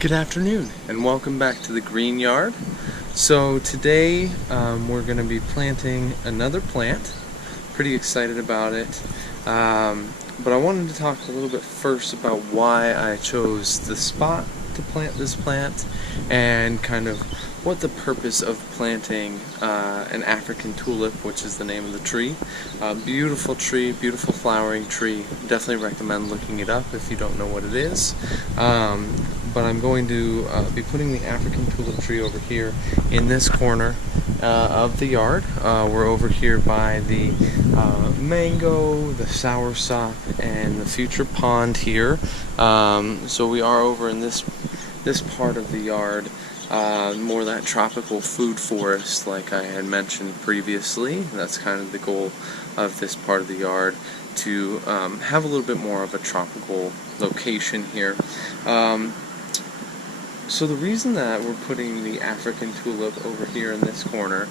Good afternoon and welcome back to the Green Yard. So today we're going to be planting another plant. Pretty excited about it. But I wanted to talk a little bit first about why I chose the spot to plant this plant and kind of what the purpose of planting an African tulip, which is the name of the tree. Beautiful tree, beautiful flowering tree. Definitely recommend looking it up if you don't know what it is. But I'm going to be putting the African tulip tree over here in this corner of the yard. We're over here by the mango, the soursop, and the future pond here. So we are over in this part of the yard, more that tropical food forest like I had mentioned previously. That's kind of the goal of this part of the yard, to have a little bit more of a tropical location here. So the reason that we're putting the African tulip over here in this corner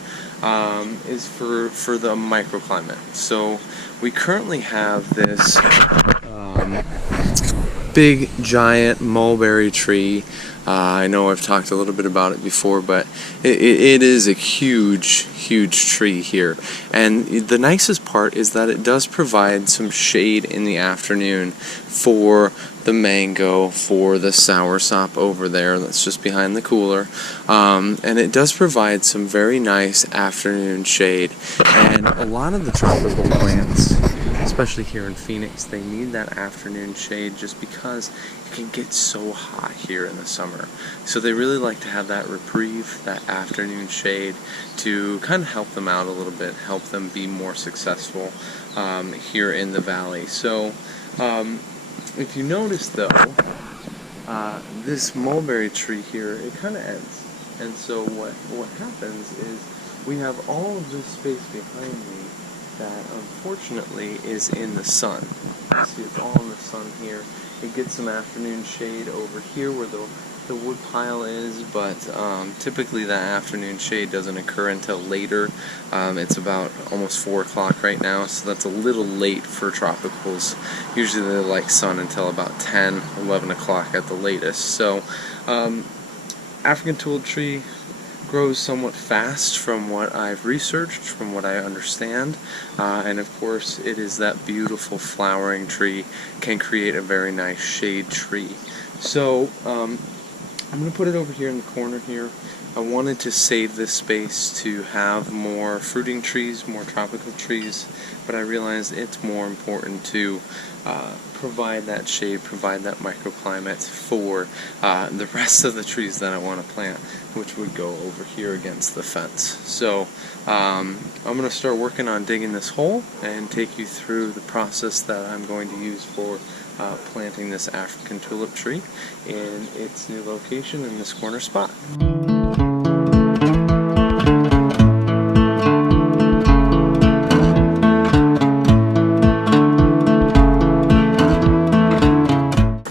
is for the microclimate. So we currently have this big giant mulberry tree. I know I've talked a little bit about it before, but it is a huge tree here. And the nicest part is that it does provide some shade in the afternoon for the mango, for the soursop over there that's just behind the cooler. And it does provide some very nice afternoon shade. And a lot of the tropical plants, especially here in Phoenix, they need that afternoon shade just because it can get so hot here in the summer. So they really like to have that reprieve, that afternoon shade, to kind of help them out a little bit, help them be more successful here in the valley. So if you notice though, this mulberry tree here, it kind of ends. And so what happens is we have all of this space behind me that unfortunately is in the sun. You see, it's all in the sun here. It gets some afternoon shade over here where the wood pile is, but typically that afternoon shade doesn't occur until later. It's about almost 4 o'clock right now, so that's a little late for tropicals. Usually they like sun until about 10, 11 o'clock at the latest. So African tulip tree grows somewhat fast from what I've researched, from what I understand, and of course it is that beautiful flowering tree, can create a very nice shade tree. So I'm going to put it over here in the corner here. I wanted to save this space to have more fruiting trees, more tropical trees, but I realized it's more important to provide that shade, provide that microclimate for the rest of the trees that I want to plant, which would go over here against the fence. So I'm going to start working on digging this hole and take you through the process that I'm going to use for planting this African tulip tree in its new location in this corner spot.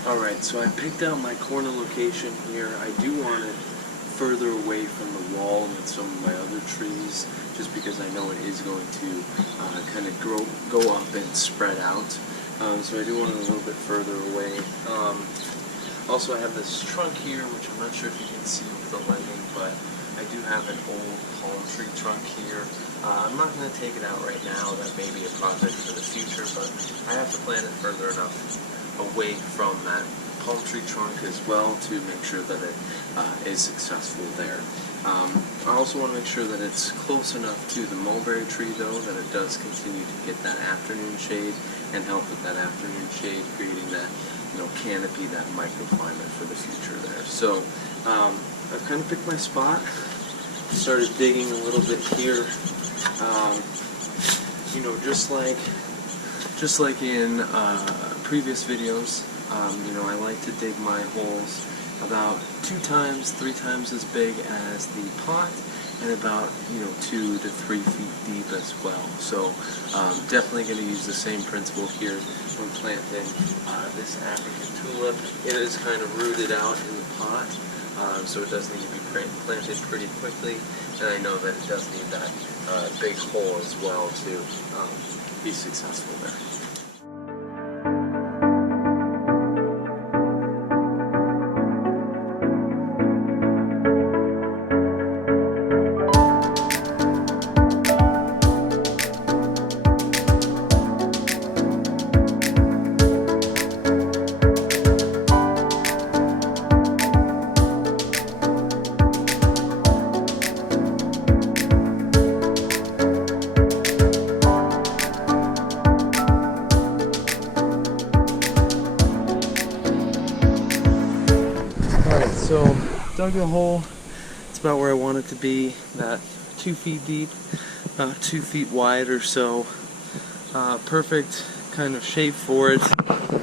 Alright, so I picked out my corner location here. I do want it further away from the wall than some of my other trees, just because I know it is going to kind of go up and spread out. So I do want it a little bit further away. Also, I have this trunk here, which I'm not sure if you can see with the lighting, but I do have an old palm tree trunk here. I'm not going to take it out right now. That may be a project for the future, but I have to plant it further enough away from that palm tree trunk as well to make sure that it is successful there. I also want to make sure that it's close enough to the mulberry tree though that it does continue to get that afternoon shade and help with that afternoon shade, creating that canopy, that microclimate for the future there. So I've kind of picked my spot, started digging a little bit here. Just like in previous videos, I like to dig my holes about 2 times, 3 times as big as the pot, and about 2 to 3 feet deep as well. So definitely going to use the same principle here when planting this African tulip. It is kind of rooted out in the pot, so it does need to be planted pretty quickly, and I know that it does need that big hole as well to be successful there. So dug the hole. It's about where I want it to be, that 2 feet deep, 2 feet wide or so. Perfect kind of shape for it.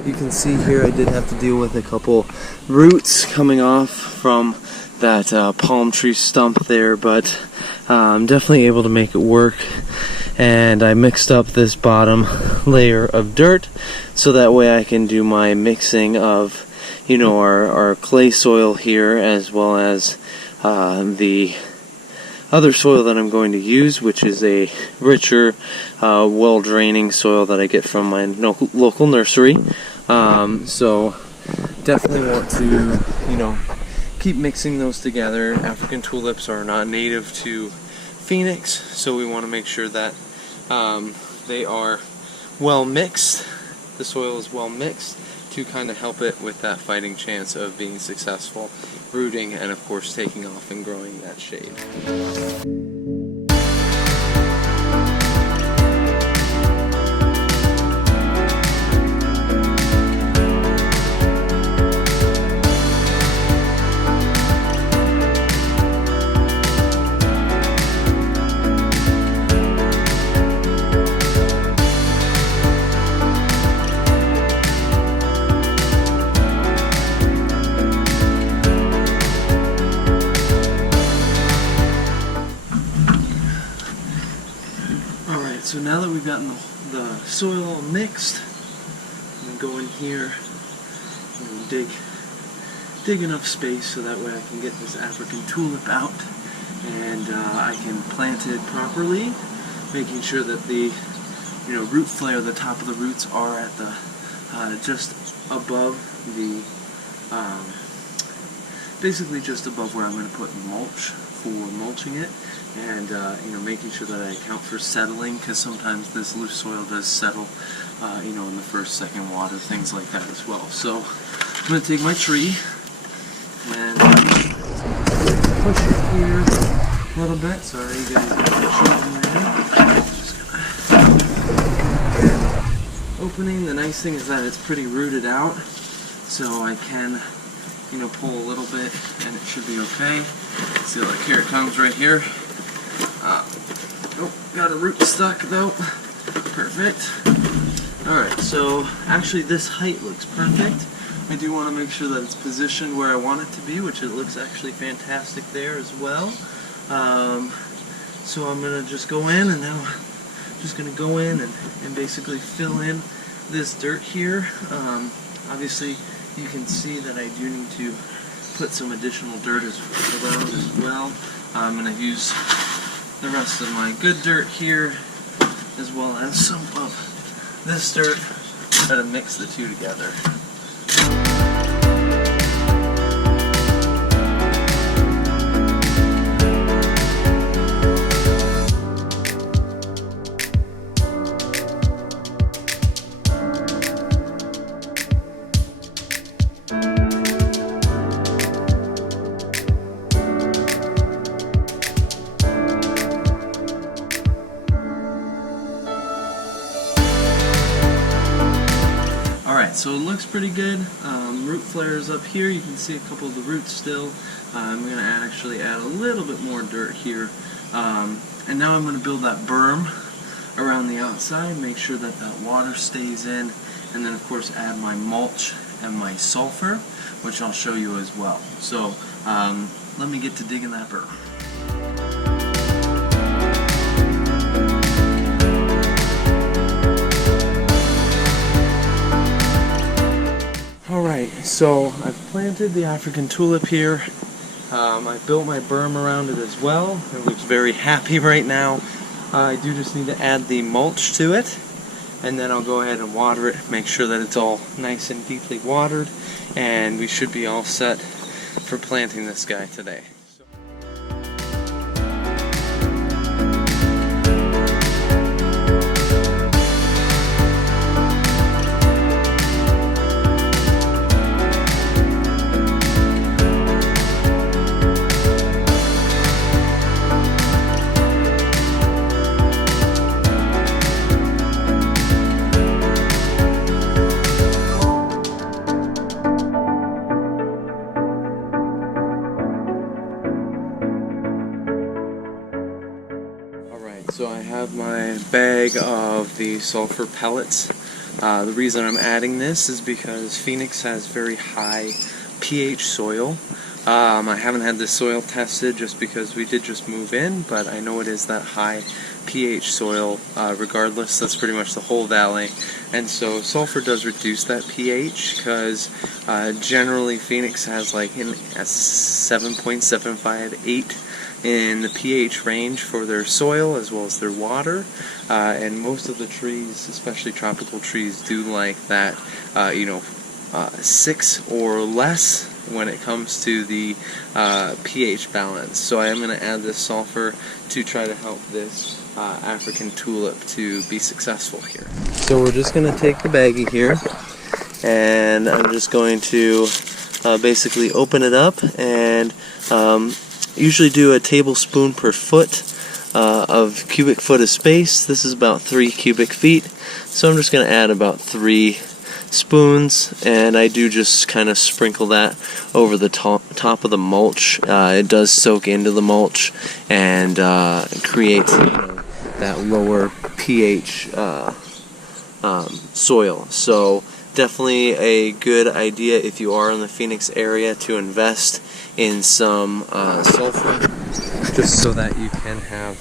You can see here I did have to deal with a couple roots coming off from that palm tree stump there, but I'm definitely able to make it work. And I mixed up this bottom layer of dirt so that way I can do my mixing of, you know, our clay soil here, as well as the other soil that I'm going to use, which is a richer, well-draining soil that I get from my local nursery. So definitely want to, you know, keep mixing those together. African tulips are not native to Phoenix, so we want to make sure that they are well mixed. The soil is well mixed to kind of help it with that fighting chance of being successful, rooting, and of course taking off and growing that shade. So now that we've gotten the soil all mixed, I'm going to go in here and dig enough space so that way I can get this African tulip out, and I can plant it properly, making sure that the root flare, the top of the roots are at the just above the basically just above where I'm going to put mulch for mulching it. And making sure that I account for settling, because sometimes this loose soil does settle, in the first, second water, things like that as well. So I'm going to take my tree and push it here a little bit. Sorry, you guys are showing there. Just gonna opening. The nice thing is that it's pretty rooted out, so I can pull a little bit and it should be okay. See, like, here it comes right here. Oh, got a root stuck though. Perfect. Alright, so actually this height looks perfect. I do want to make sure that it's positioned where I want it to be, which it looks actually fantastic there as well. So I'm going to just go in, and now I'm just going to go in and basically fill in this dirt here. Obviously you can see that I do need to put some additional dirt around as well. I'm going to use the rest of my good dirt here, as well as some of this dirt, try to mix the two together. So it looks pretty good. Root flares up here. You can see a couple of the roots still. I'm going to actually add a little bit more dirt here. And now I'm going to build that berm around the outside, make sure that that water stays in, and then of course add my mulch and my sulfur, which I'll show you as well. So let me get to digging that berm. Alright, so I've planted the African tulip here. I built my berm around it as well. It looks very happy right now. I do just need to add the mulch to it, and then I'll go ahead and water it, make sure that it's all nice and deeply watered, and we should be all set for planting this guy today. So I have my bag of the sulfur pellets. The reason I'm adding this is because Phoenix has very high pH soil. I haven't had this soil tested just because we did just move in, but I know it is that high pH soil regardless. That's pretty much the whole valley. And so sulfur does reduce that pH because generally Phoenix has like a 7.75, 8 in the pH range for their soil as well as their water, and most of the trees, especially tropical trees, do like that 6 or less when it comes to the pH balance. So I am going to add this sulfur to try to help this African tulip to be successful here. So we're just going to take the baggie here, and I'm just going to basically open it up and usually do a tablespoon per foot of cubic foot of space. This is about 3 cubic feet, so I'm just going to add about 3 spoons, and I do just kind of sprinkle that over the top of the mulch. It does soak into the mulch and create that lower pH soil. So definitely a good idea if you are in the Phoenix area to invest in some sulfur, just so that you can have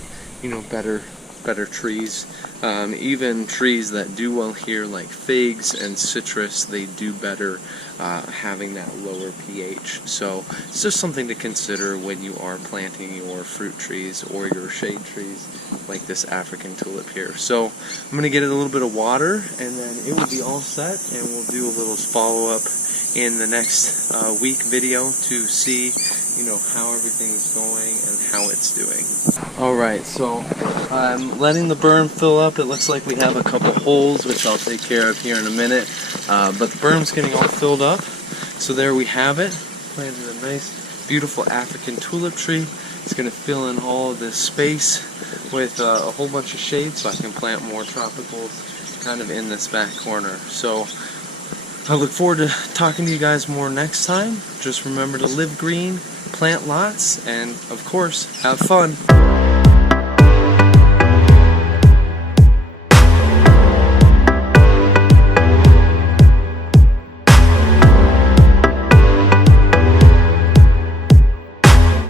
better trees. Even trees that do well here, like figs and citrus, they do better having that lower pH. So it's just something to consider when you are planting your fruit trees or your shade trees like this African tulip here. So I'm going to get it a little bit of water, and then it will be all set, and we'll do a little follow-up in the next week video to see how everything's going and how it's doing. Alright, so I'm letting the berm fill up. It looks like we have a couple holes, which I'll take care of here in a minute, but the berm's getting all filled up. So there we have it. Planted a nice beautiful African tulip tree. It's going to fill in all of this space with a whole bunch of shade, so I can plant more tropicals kind of in this back corner. So I look forward to talking to you guys more next time. Just remember to live green, plant lots, and of course, have fun.